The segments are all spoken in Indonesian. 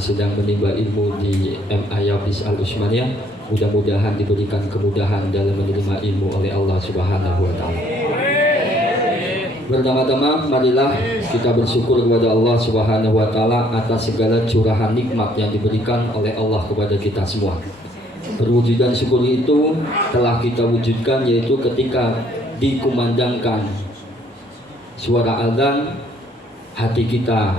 sedang menimba ilmu di MA Yabis Al-Usmaniyah, mudah-mudahan diberikan kemudahan dalam menerima ilmu oleh Allah Subhanahu wa taala. Pertama-tama marilah kita bersyukur kepada Allah Subhanahu wa taala atas segala curahan nikmat yang diberikan oleh Allah kepada kita semua. Perwujudan syukur itu telah kita wujudkan yaitu ketika dikumandangkan suara azan, hati kita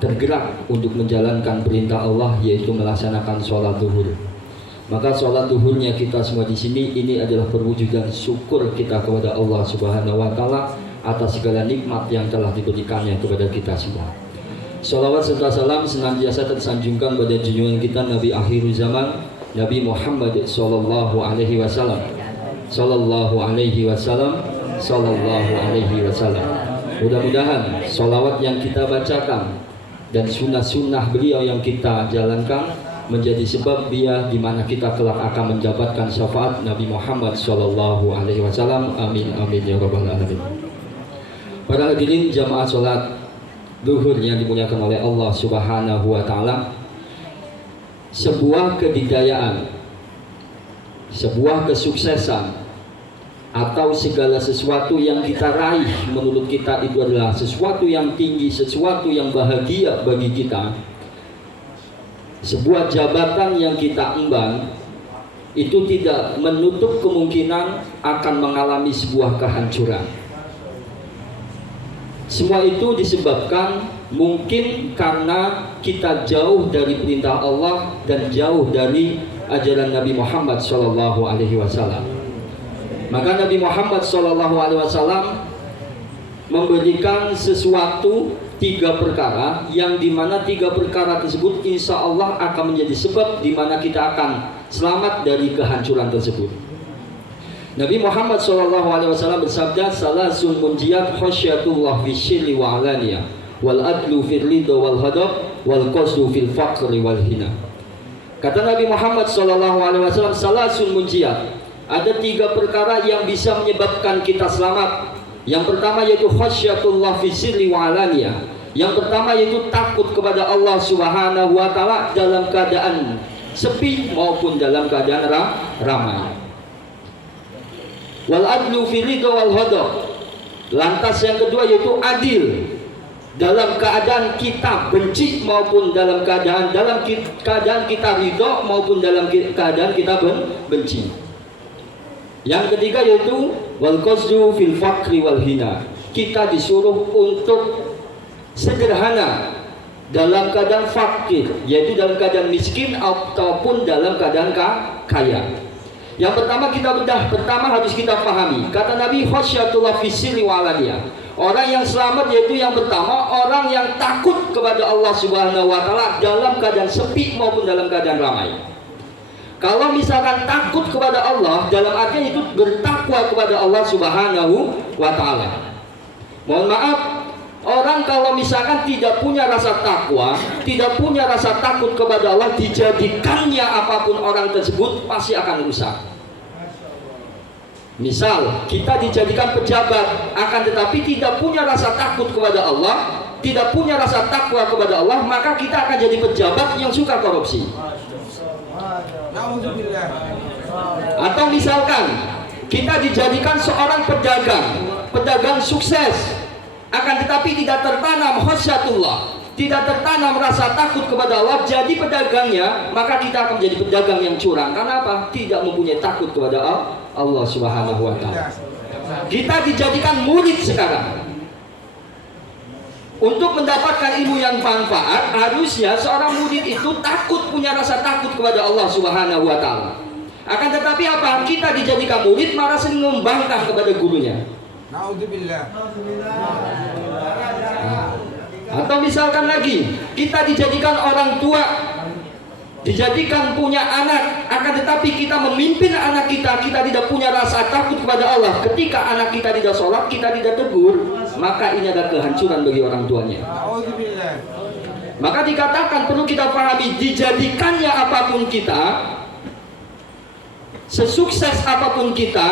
tergerak untuk menjalankan perintah Allah yaitu melaksanakan sholat zuhur. Maka sholat zuhurnya kita semua di sini ini adalah perwujudan syukur kita kepada Allah Subhanahu wa taala atas segala nikmat yang telah diberikannya kepada kita semua. Shalawat serta salam senantiasa tersanjungkan pada junjungan kita Nabi akhir zaman, Nabi Muhammad sallallahu alaihi wasallam. Sallallahu alaihi wasallam, sallallahu alaihi wasallam. Mudah-mudahan sholawat yang kita bacakan dan sunnah-sunnah beliau yang kita jalankan menjadi sebab dia di mana kita kelak akan mendapatkan syafaat Nabi Muhammad sallallahu alaihi wasallam. Amin amin ya rabbal alamin. Para hadirin jamaah salat zuhur yang dimuliakan oleh Allah Subhanahu wa taala, sebuah kedikdayaan, sebuah kesuksesan atau segala sesuatu yang kita raih menurut kita itu adalah sesuatu yang tinggi, sesuatu yang bahagia bagi kita. Sebuah jabatan yang kita emban itu tidak menutup kemungkinan akan mengalami sebuah kehancuran. Semua itu disebabkan mungkin karena kita jauh dari perintah Allah dan jauh dari ajaran Nabi Muhammad sallallahu alaihi wasallam. Maka Nabi Muhammad SAW memberikan sesuatu 3 perkara yang dimana 3 perkara tersebut insya Allah akan menjadi sebab dimana kita akan selamat dari kehancuran tersebut. Nabi Muhammad SAW bersabda, salasun munjiyat khasyatullah fi syirri wa alaniyah wal adlu fil ridha wal hadab wal qasdu fil faqri wal hina. Kata Nabi Muhammad SAW, salasun munjiyat, ada 3 perkara yang bisa menyebabkan kita selamat. Yang pertama yaitu khasyatullah fi sirri wa alaniyah. Yang pertama yaitu takut kepada Allah Subhanahu wa taala dalam keadaan sepi maupun dalam keadaan ramai. Wal adlu fi ridha wal hadab. Lantas yang kedua yaitu adil dalam keadaan kita benci maupun dalam keadaan kita ridha maupun dalam keadaan kita benci. Yang ketiga yaitu wal qasdu fil faqri wal hina. Kita disuruh untuk sederhana dalam keadaan fakir, yaitu dalam keadaan miskin ataupun dalam keadaan kaya. Yang pertama kita harus kita pahami. Kata Nabi khasyatullah fi sirri wa alaniyah. Orang yang selamat yaitu yang pertama orang yang takut kepada Allah Subhanahu wa taala dalam keadaan sepi maupun dalam keadaan ramai. Kalau misalkan takut kepada Allah dalam artian itu bertakwa kepada Allah Subhanahu wa taala. Mohon maaf, orang kalau misalkan tidak punya rasa takwa, tidak punya rasa takut kepada Allah, dijadikannya apapun orang tersebut pasti akan rusak. Misal kita dijadikan pejabat, akan tetapi tidak punya rasa takut kepada Allah, tidak punya rasa takwa kepada Allah, maka kita akan jadi pejabat yang suka korupsi. Atau misalkan kita dijadikan seorang pedagang sukses, akan tetapi tidak tertanam khasyatullah, tidak tertanam rasa takut kepada Allah, jadi pedagangnya, maka kita akan menjadi pedagang yang curang. Karena apa? Tidak mempunyai takut kepada Allah Subhanahu wa taala. Kita dijadikan murid sekarang. Untuk mendapatkan ilmu yang manfaat, harusnya seorang murid itu punya rasa takut kepada Allah Subhanahu wa taala. Akan tetapi apa? Kita dijadikan murid malah sering membangkang kepada gurunya. Naudzubillah. Atau misalkan lagi, kita dijadikan orang tua, dijadikan punya anak, akan tetapi kita memimpin anak kita tidak punya rasa takut kepada Allah. Ketika anak kita tidak sholat, kita tidak tegur, maka ini adalah kehancuran bagi orang tuanya. Maka dikatakan perlu kita pahami, dijadikannya apapun kita, sesukses apapun kita,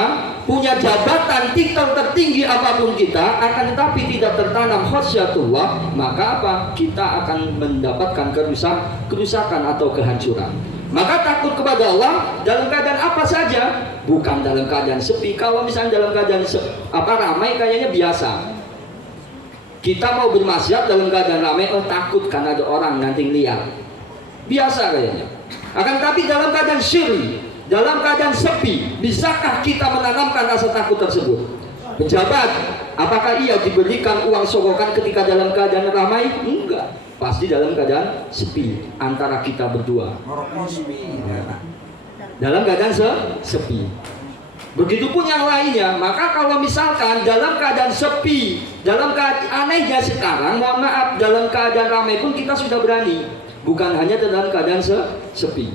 punya jabatan, titel tertinggi apapun kita, akan tetapi tidak tertanam khasyatullah, maka apa? Kita akan mendapatkan kerusakan atau kehancuran. Maka takut kepada Allah dalam keadaan apa saja, bukan dalam keadaan sepi. Kalau misalnya dalam keadaan ramai kayaknya biasa. Kita mau bermaksiat dalam keadaan ramai, takut karena ada orang nanti lihat. Biasa kayaknya. Akan tapi dalam keadaan syirri, dalam keadaan sepi, bisakah kita menanamkan rasa takut tersebut? Pejabat, apakah ia diberikan uang sogokan ketika dalam keadaan ramai? Enggak. Pasti dalam keadaan sepi antara kita berdua. Dalam keadaan sepi. Begitupun yang lainnya. Maka kalau misalkan dalam keadaan sepi, dalam keadaan anehnya sekarang, mohon maaf, dalam keadaan ramai pun kita sudah berani, bukan hanya dalam keadaan sepi.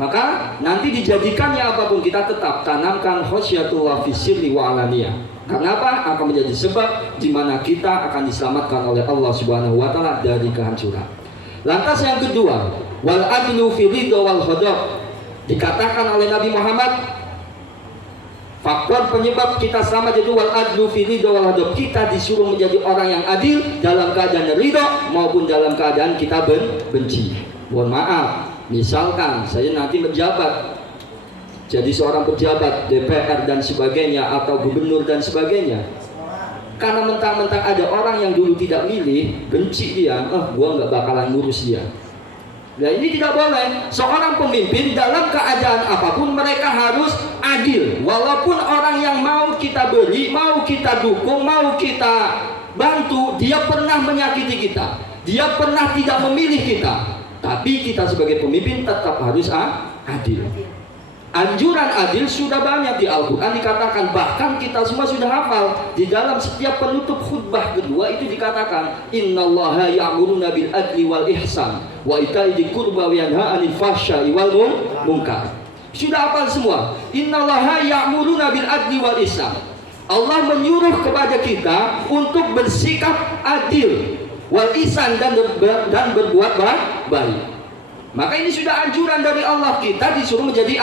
Maka nanti dijadikannya apapun, kita tetap tanamkan khasyatullah fi sirri wa alaniyah. Karena apa? Akan menjadi sebab di mana kita akan diselamatkan oleh Allah Subhanahu wa taala dari kehancuran. Lantas yang kedua, wal adlu fi ridha wal ghadab. Dikatakan oleh Nabi Muhammad, faktor penyebab kita selamat itu wal adlu fi ridha wal ghadab. Kita disuruh menjadi orang yang adil dalam keadaan ridha maupun dalam keadaan kita benci. Mohon maaf, misalkan saya nanti menjabat, jadi seorang pejabat DPR dan sebagainya, atau gubernur dan sebagainya, karena mentang-mentang ada orang yang dulu tidak milih, benci dia, gua nggak bakalan ngurus dia. Nah ini tidak boleh. Seorang pemimpin dalam keadaan apapun mereka harus adil. Walaupun orang yang mau kita beri, mau kita dukung, mau kita bantu, dia pernah menyakiti kita, dia pernah tidak memilih kita, tapi kita sebagai pemimpin tetap harus adil. Anjuran adil sudah banyak di Al-Quran dikatakan, bahkan kita semua sudah hafal. Di dalam setiap penutup khutbah kedua itu dikatakan, innallaha ya'muruna bil adli wal ihsan wa ita'i dzil qurba wa yanha 'anil fahsya'i wal munkar. Sudah hafal semua. Innallaha ya'muruna bil adli wal ihsan. Allah menyuruh kepada kita untuk bersikap adil, wal ihsan, dan berbuat baik. Maka ini sudah anjuran dari Allah, kita disuruh menjadi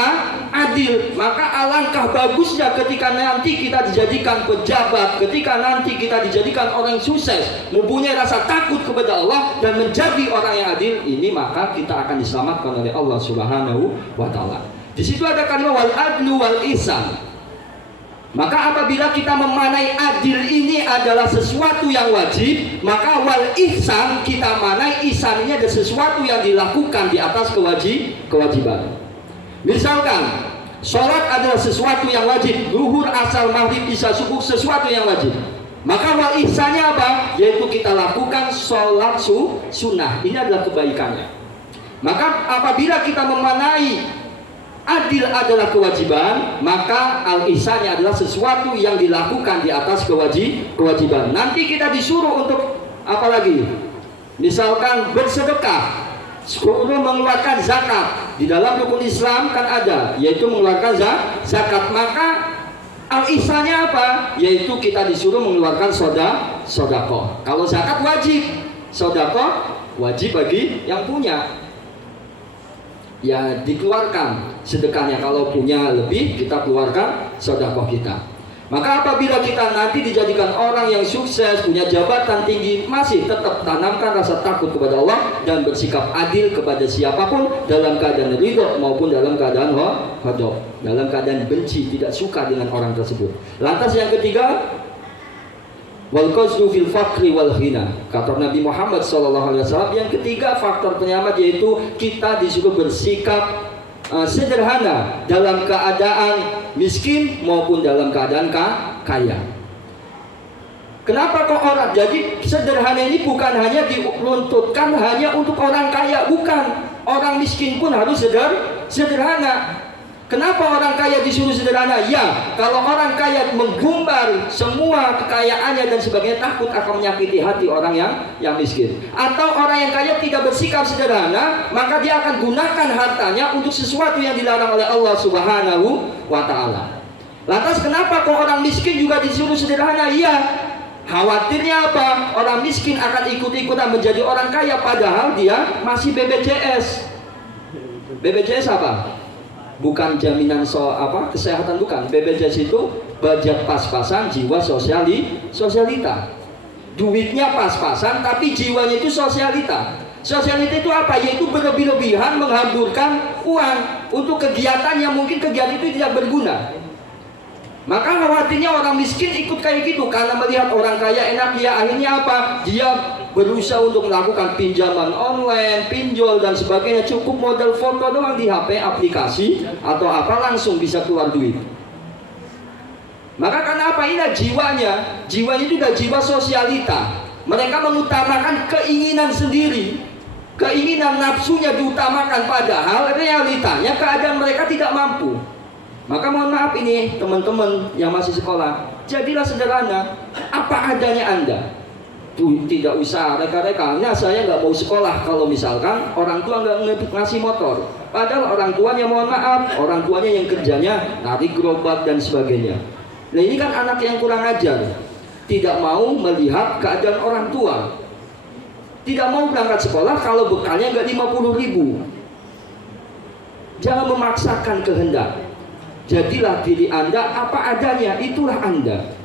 adil. Maka alangkah bagusnya ketika nanti kita dijadikan pejabat, ketika nanti kita dijadikan orang yang sukses, mempunyai rasa takut kepada Allah dan menjadi orang yang adil. Ini maka kita akan diselamatkan oleh Allah Subhanahu wa taala. Di situ ada kalimat wal adlu wal ihsan. Maka apabila kita memanai adil ini adalah sesuatu yang wajib, maka wal ihsan kita manai ihsan ini ada sesuatu yang dilakukan di atas kewajiban. Misalkan sholat adalah sesuatu yang wajib, zuhur, asar, maghrib, isya, subuh, sesuatu yang wajib. Maka wal ihsannya apa? Yaitu kita lakukan sholat sunnah. Ini adalah kebaikannya. Maka apabila kita memanai adil adalah kewajiban, maka al-ihsannya adalah sesuatu yang dilakukan di atas kewajiban. Nanti kita disuruh untuk apa lagi? Misalkan bersedekah, suruh mengeluarkan zakat. Di dalam rukun Islam kan ada, yaitu mengeluarkan zakat. Maka al-ihsannya apa? Yaitu kita disuruh mengeluarkan sedekah. Kalau zakat wajib, sedekah wajib bagi yang punya. Ya dikeluarkan sedekahnya, kalau punya lebih kita keluarkan sedekah kita. Maka apabila kita nanti dijadikan orang yang sukses, punya jabatan tinggi, masih tetap tanamkan rasa takut kepada Allah dan bersikap adil kepada siapapun dalam keadaan ridho maupun dalam keadaan ghadab, dalam keadaan benci, tidak suka dengan orang tersebut. Lantas yang ketiga, wal qasdu fil faqri wal ghina. Kata Nabi Muhammad SAW, yang ketiga faktor penyelamat yaitu kita disuruh bersikap sederhana dalam keadaan miskin maupun dalam keadaan kaya. Kenapa kok orang? Jadi sederhana ini bukan hanya diluntutkan hanya untuk orang kaya, bukan. Orang miskin pun harus sederhana. Kenapa orang kaya disuruh sederhana? Ya, kalau orang kaya menggumbar semua kekayaannya dan sebagainya, takut akan menyakiti hati orang yang miskin. Atau orang yang kaya tidak bersikap sederhana, maka dia akan gunakan hartanya untuk sesuatu yang dilarang oleh Allah Subhanahu wa taala. Lantas kenapa kok orang miskin juga disuruh sederhana? Ya, khawatirnya apa? Orang miskin akan ikut-ikutan menjadi orang kaya padahal dia masih BPJS. BPJS apa? bukan jaminan kesehatan, bukan. BPJS itu budget pas-pasan, jiwa sosialita. Duitnya pas-pasan tapi jiwanya itu sosialita. Sosialita itu apa? Yaitu berlebih-lebihan menghamburkan uang untuk kegiatan yang mungkin kegiatan itu tidak berguna. Maka khawatirnya orang miskin ikut kayak gitu, karena melihat orang kaya enak, dia akhirnya apa? Dia berusaha untuk melakukan pinjaman online, pinjol dan sebagainya. Cukup modal foto doang di HP, aplikasi atau apa, langsung bisa keluar duit. Maka karena apa? Ini jiwanya itu udah jiwa sosialita. Mereka mengutamakan keinginan sendiri, keinginan nafsunya diutamakan, padahal realitanya keadaan mereka tidak mampu. Maka mohon maaf ini teman-teman yang masih sekolah, jadilah sederhana, apa adanya Anda. Tidak usah reka-rekanya, saya nggak mau sekolah kalau misalkan orang tua nggak ngasih motor. Padahal orang tuanya, mohon maaf, orang tuanya yang kerjanya narik gerobak dan sebagainya. Nah ini kan anak yang kurang ajar, tidak mau melihat keadaan orang tua, tidak mau berangkat sekolah kalau bekalnya nggak 50.000. Jangan memaksakan kehendak. Jadilah diri Anda apa adanya, itulah Anda.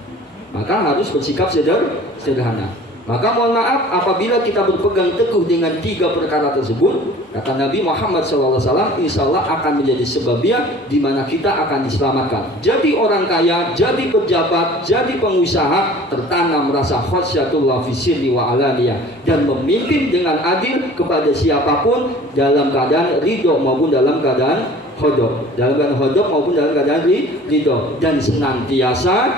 Maka harus bersikap sederhana. Maka mohon maaf apabila kita berpegang teguh dengan 3 perkara tersebut, kata Nabi Muhammad SAW, insya Allah akan menjadi sebabnya di mana kita akan diselamatkan. Jadi orang kaya, jadi pejabat, jadi pengusaha, tertanam rasa khasyatullah fi sirri wa alaniyah, dan memimpin dengan adil kepada siapapun dalam keadaan ridho maupun dalam keadaan hodok, dalam keadaan hodok maupun dalam keadaan ridho, dan senantiasa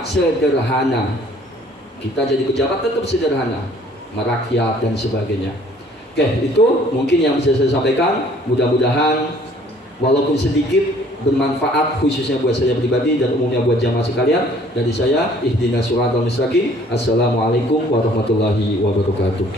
sederhana. Kita jadi pejabat tetap sederhana, merakyat dan sebagainya. Oke, itu mungkin yang bisa saya sampaikan. Mudah-mudahan walaupun sedikit bermanfaat, khususnya buat saya pribadi dan umumnya buat jamaah sekalian. Dari saya, ihdinas siratal mustaqim. Assalamualaikum warahmatullahi wabarakatuh.